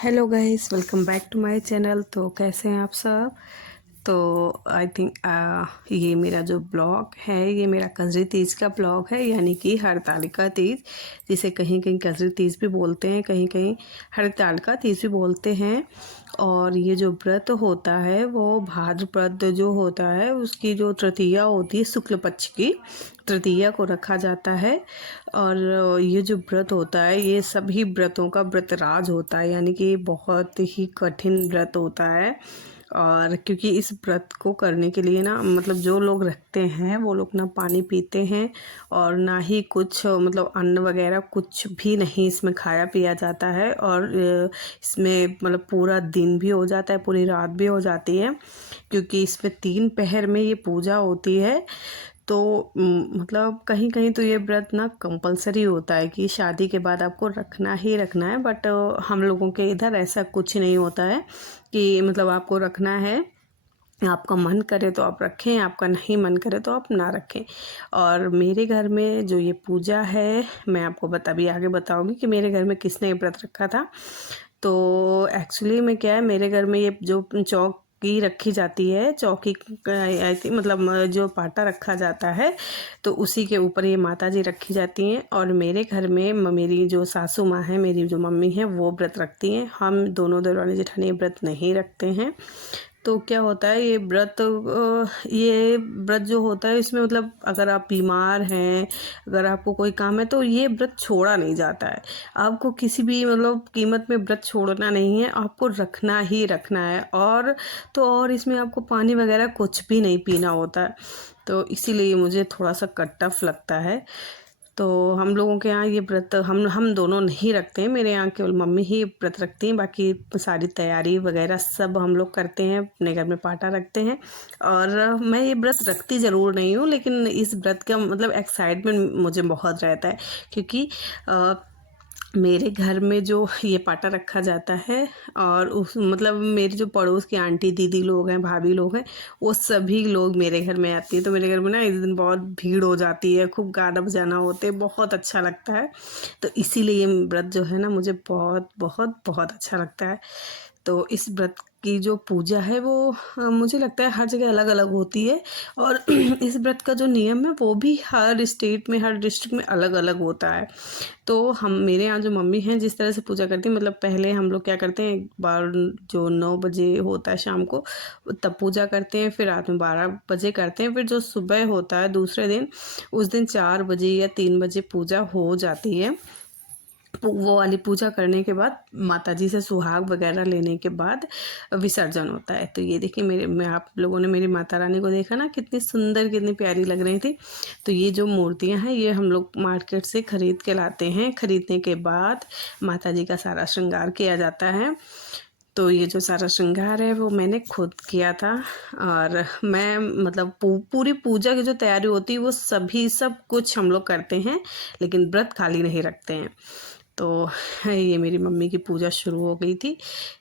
Hello guys, welcome back to my channel. तो कैसे हैं आप सब। तो आई थिंक ये मेरा जो ब्लॉग है, ये मेरा कजरी तीज का ब्लॉग है, यानी कि हरतालिका तीज, जिसे कहीं कहीं कजरी तीज भी बोलते हैं, कहीं कहीं हरतालिका तीज भी बोलते हैं। और ये जो व्रत होता है वो भाद्रपद जो होता है उसकी जो तृतीया होती है, शुक्ल पक्ष की तृतीया को रखा जाता है। और ये जो व्रत होता है ये सभी व्रतों का व्रतराज होता है, यानी कि बहुत ही कठिन व्रत होता है। और क्योंकि इस व्रत को करने के लिए ना, मतलब जो लोग रखते हैं वो लोग ना पानी पीते हैं और ना ही कुछ मतलब अन्न वगैरह कुछ भी नहीं इसमें खाया पिया जाता है। और इसमें मतलब पूरा दिन भी हो जाता है, पूरी रात भी हो जाती है, क्योंकि इसमें 3 पहर में ये पूजा होती है। तो मतलब कहीं कहीं तो ये व्रत ना कंपलसरी होता है कि शादी के बाद आपको रखना ही रखना है, बट हम लोगों के इधर ऐसा कुछ नहीं होता है कि मतलब आपको रखना है। आपका मन करे तो आप रखें, आपका नहीं मन करे तो आप ना रखें। और मेरे घर में जो ये पूजा है, मैं आपको अभी आगे बताऊंगी कि मेरे घर में किसने ये व्रत रखा था। तो एक्चुअली में क्या है, मेरे घर में ये जो चौकी रखी जाती है, चौकी आई थिंक मतलब जो पाटा रखा जाता है, तो उसी के ऊपर ये माता जी रखी जाती हैं। और मेरे घर में मेरी जो सासू माँ है, मेरी जो मम्मी है, वो व्रत रखती हैं। हम दोनों दरानी जेठानी व्रत नहीं रखते हैं। तो क्या होता है ये व्रत जो होता है इसमें मतलब अगर आप बीमार हैं, अगर आपको कोई काम है, तो ये व्रत छोड़ा नहीं जाता है। आपको किसी भी मतलब कीमत में व्रत छोड़ना नहीं है, आपको रखना ही रखना है। और इसमें आपको पानी वगैरह कुछ भी नहीं पीना होता है। तो इसीलिए मुझे थोड़ा सा टफ लगता है। तो हम लोगों के यहाँ ये व्रत हम दोनों नहीं रखते हैं, मेरे यहाँ केवल मम्मी ही व्रत रखती हैं। बाकी सारी तैयारी वगैरह सब हम लोग करते हैं, अपने घर में पाटा रखते हैं। और मैं ये व्रत रखती ज़रूर नहीं हूँ, लेकिन इस व्रत का मतलब एक्साइटमेंट मुझे बहुत रहता है, क्योंकि मेरे घर में जो ये पाटा रखा जाता है, और उस मतलब मेरी जो पड़ोस की आंटी दीदी लोग हैं, भाभी लोग हैं, वो सभी लोग मेरे घर में आती है। तो मेरे घर में ना इस दिन बहुत भीड़ हो जाती है, खूब गाना बजाना होते हैं, बहुत अच्छा लगता है। तो इसीलिए ये व्रत जो है ना मुझे बहुत बहुत बहुत अच्छा लगता है। तो इस व्रत की जो पूजा है वो मुझे लगता है हर जगह अलग अलग होती है। और इस व्रत का जो नियम है वो भी हर स्टेट में, हर डिस्ट्रिक्ट में अलग अलग होता है। तो हम मेरे यहाँ जो मम्मी हैं जिस तरह से पूजा करती हैं, मतलब पहले हम लोग क्या करते हैं, एक बार जो 9 बजे होता है शाम को, तब पूजा करते हैं। फिर रात में 12 बजे करते हैं। फिर जो सुबह होता है दूसरे दिन, उस दिन 4 बजे या 3 बजे पूजा हो जाती है। वो वाली पूजा करने के बाद माता जी से सुहाग वगैरह लेने के बाद विसर्जन होता है। तो ये देखिए मैं आप लोगों ने मेरी माता रानी को देखा ना, कितनी सुंदर कितनी प्यारी लग रही थी। तो ये जो मूर्तियां हैं ये हम लोग मार्केट से खरीद के लाते हैं। खरीदने के बाद माता जी का सारा श्रृंगार किया जाता है। तो ये जो सारा श्रृंगार है वो मैंने खुद किया था। और मैं मतलब पूरी पूजा की जो तैयारी होती है वो सब कुछ हम लोग करते हैं, लेकिन व्रत खाली नहीं रखते हैं। तो ये मेरी मम्मी की पूजा शुरू हो गई थी।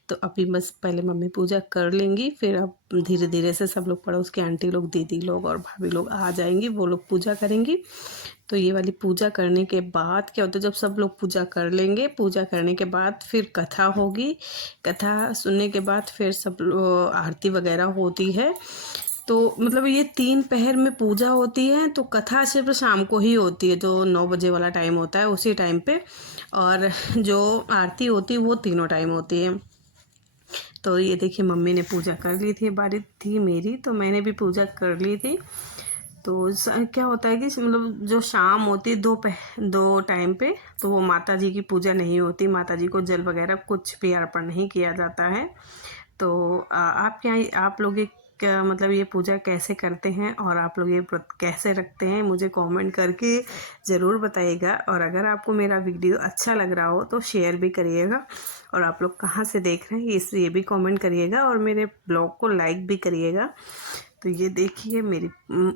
तो अभी बस पहले मम्मी पूजा कर लेंगी, फिर अब धीरे धीरे से सब लोग पड़ोस के आंटी लोग, दीदी लोग और भाभी लोग आ जाएंगी, वो लोग पूजा करेंगी। तो ये वाली पूजा करने के बाद क्या होता है, जब सब लोग पूजा कर लेंगे, पूजा करने के बाद फिर कथा होगी। कथा सुनने के बाद फिर सब आरती वगैरह होती है। तो मतलब ये 3 पहर में पूजा होती है, तो कथा सिर्फ शाम को ही होती है, जो 9 बजे वाला टाइम होता है उसी टाइम पे। और जो आरती होती है वो तीनों टाइम होती है। तो ये देखिए मम्मी ने पूजा कर ली थी, बारी थी मेरी, तो मैंने भी पूजा कर ली थी। तो क्या होता है कि मतलब जो शाम होती है दो टाइम पे, तो वो माता जी की पूजा नहीं होती, माता जी को जल वगैरह कुछ भी अर्पण नहीं किया जाता है। तो आप क्या आप लोग ये क्या मतलब ये पूजा कैसे करते हैं, और आप लोग ये व्रत कैसे रखते हैं, मुझे कमेंट करके ज़रूर बताइएगा। और अगर आपको मेरा वीडियो अच्छा लग रहा हो तो शेयर भी करिएगा। और आप लोग कहाँ से देख रहे हैं ये भी कमेंट करिएगा, और मेरे ब्लॉग को लाइक भी करिएगा। तो ये देखिए मेरी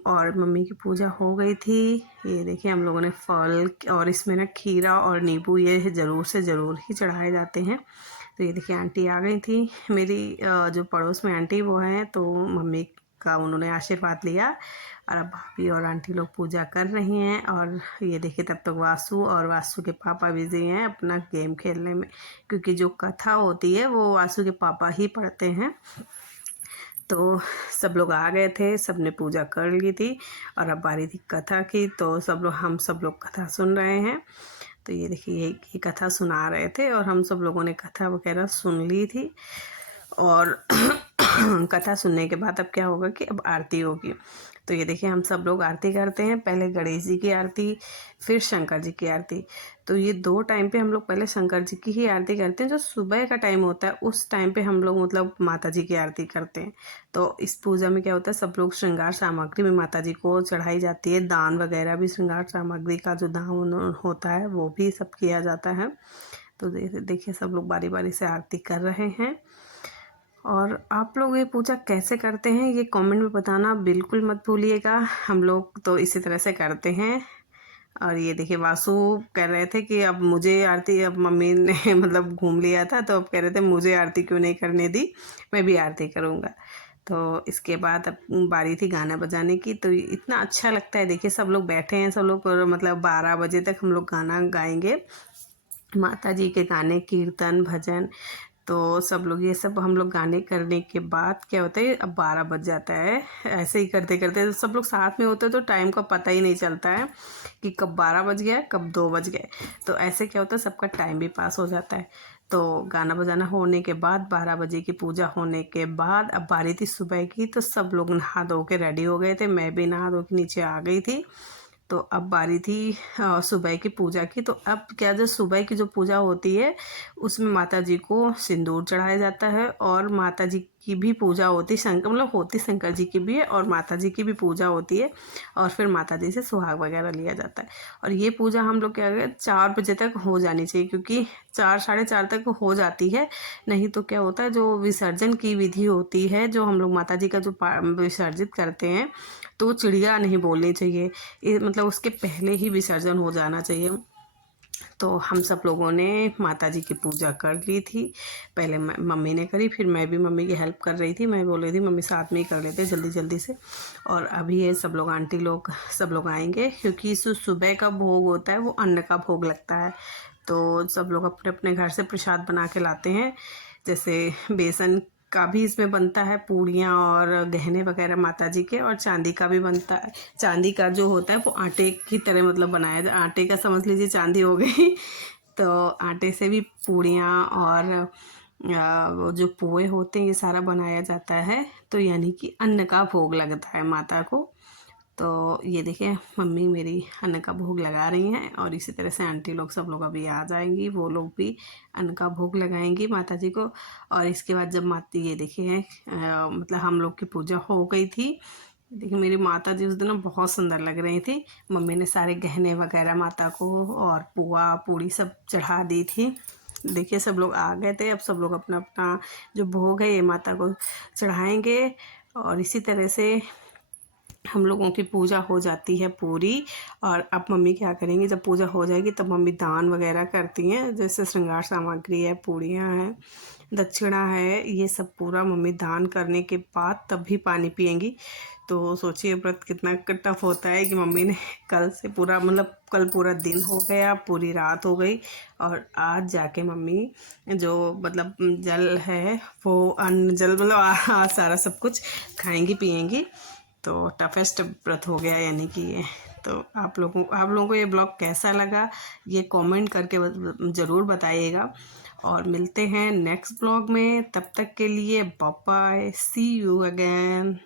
और मम्मी की पूजा हो गई थी। ये देखिए हम लोगों ने फल और इसमें ना खीरा और नींबू ये ज़रूर से ज़रूर ही चढ़ाए जाते हैं। तो ये देखिए आंटी आ गई थी मेरी, जो पड़ोस में आंटी वो हैं, तो मम्मी का उन्होंने आशीर्वाद लिया। और अब भाभी और आंटी लोग पूजा कर रही हैं। और ये देखिए तब तक वासु और वासु के पापा बिजी हैं अपना गेम खेलने में, क्योंकि जो कथा होती है वो वासु के पापा ही पढ़ते हैं। तो सब लोग आ गए थे, सब ने पूजा कर ली थी और अब बारी थी कथा की। तो हम सब लोग कथा सुन रहे हैं। तो ये देखिए ये कथा सुना रहे थे और हम सब लोगों ने कथा वगैरह सुन ली थी। और कथा सुनने के बाद अब क्या होगा कि अब आरती होगी। तो ये देखिए हम सब लोग आरती करते हैं, पहले गणेश जी की आरती, फिर शंकर जी की आरती। तो ये 2 टाइम पे हम लोग पहले शंकर जी की ही आरती करते हैं। जो सुबह का टाइम होता है उस टाइम पे हम लोग मतलब माता जी की आरती करते हैं। तो इस पूजा में क्या होता है, सब लोग श्रृंगार सामग्री में माता जी को चढ़ाई जाती है। दान वगैरह भी, श्रृंगार सामग्री का जो दान होता है वो भी सब किया जाता है। तो देखिए सब लोग बारी बारी से आरती कर रहे हैं। और आप लोग ये पूजा कैसे करते हैं ये कमेंट में बताना बिल्कुल मत भूलिएगा। हम लोग तो इसी तरह से करते हैं। और ये देखिए वासु कह रहे थे कि अब मुझे आरती, अब मम्मी ने मतलब घूम लिया था तो अब कह रहे थे मुझे आरती क्यों नहीं करने दी, मैं भी आरती करूँगा। तो इसके बाद अब बारी थी गाना बजाने की। तो इतना अच्छा लगता है, देखिए सब लोग बैठे हैं, सब लोग मतलब 12 बजे तक हम लोग गाना गाएंगे, माता जी के गाने, कीर्तन भजन। तो सब लोग ये सब हम लोग गाने करने के बाद क्या होता है, अब 12 बज जाता है। ऐसे ही करते करते सब लोग साथ में होते हैं तो टाइम का पता ही नहीं चलता है कि कब 12 बज गया, कब 2 बज गए। तो ऐसे क्या होता है, सबका टाइम भी पास हो जाता है। तो गाना बजाना होने के बाद 12 बजे की पूजा होने के बाद अब बारी थी सुबह की। तो सब लोग नहा धो के रेडी हो गए थे, मैं भी नहा धो के नीचे आ गई थी। तो अब बारी थी सुबह की पूजा की। तो अब क्या, जो सुबह की जो पूजा होती है उसमें माता जी को सिंदूर चढ़ाया जाता है और माता जी की भी पूजा होती, शंकर जी की भी है और माता जी की भी पूजा होती है। और फिर माता जी से सुहाग वगैरह लिया जाता है। और ये पूजा हम लोग क्या करें 4 बजे तक हो जानी चाहिए, क्योंकि 4 साढ़े 4 तक हो जाती है। नहीं तो क्या होता है, जो विसर्जन की विधि होती है, जो हम लोग माता जी का जो विसर्जित करते हैं, तो चिड़िया नहीं बोलनी चाहिए, मतलब उसके पहले ही विसर्जन हो जाना चाहिए। तो हम सब लोगों ने माता जी की पूजा कर ली थी। पहले मम्मी ने करी, फिर मैं भी मम्मी की हेल्प कर रही थी। मैं बोल रही थी मम्मी साथ में ही कर लेते जल्दी जल्दी से। और अभी ये सब लोग आंटी लोग सब लोग आएंगे, क्योंकि इस सुबह का भोग होता है वो अन्न का भोग लगता है। तो सब लोग अपने अपने घर से प्रसाद बना के लाते हैं। जैसे बेसन का भी इसमें बनता है, पूड़ियाँ और गहने वगैरह माता जी के, और चांदी का भी बनता है। चांदी का जो होता है वो आटे की तरह मतलब बनाया जाए, आटे का समझ लीजिए चांदी हो गई। तो आटे से भी पूड़ियाँ और वो जो पोहे होते हैं ये सारा बनाया जाता है। तो यानी कि अन्न का भोग लगता है माता को। तो ये देखिए मम्मी मेरी अन्न का भोग लगा रही हैं और इसी तरह से आंटी लोग सब लोग अभी आ जाएंगी, वो लोग भी अन्न का भोग लगाएंगी माता जी को। और इसके बाद जब माता, ये देखिए मतलब हम लोग की पूजा हो गई थी। देखिए मेरी माता जी उस दिन बहुत सुंदर लग रही थी। मम्मी ने सारे गहने वगैरह माता को और पुआ पूड़ी सब चढ़ा दी थी। देखिए सब लोग आ गए थे, अब सब लोग अपना अपना जो भोग है ये माता को चढ़ाएंगे। और इसी तरह से हम लोगों की पूजा हो जाती है पूरी। और अब मम्मी क्या करेंगी, जब पूजा हो जाएगी तब मम्मी दान वगैरह करती हैं, जैसे श्रृंगार सामग्री है, पूड़ियाँ हैं, दक्षिणा है, ये सब पूरा मम्मी दान करने के बाद तब भी पानी पिएंगी। तो सोचिए व्रत कितना टफ होता है कि मम्मी ने कल से पूरा मतलब कल पूरा दिन हो गया, पूरी रात हो गई, और आज जाके मम्मी जो मतलब जल है वो अन्न जल मतलब आज सारा सब कुछ खाएंगी पिएंगी। तो टफेस्ट व्रत हो गया यानी कि ये। तो आप लोगों को ये ब्लॉग कैसा लगा ये कमेंट करके ज़रूर बताइएगा। और मिलते हैं नेक्स्ट ब्लॉग में, तब तक के लिए bye bye, see you again.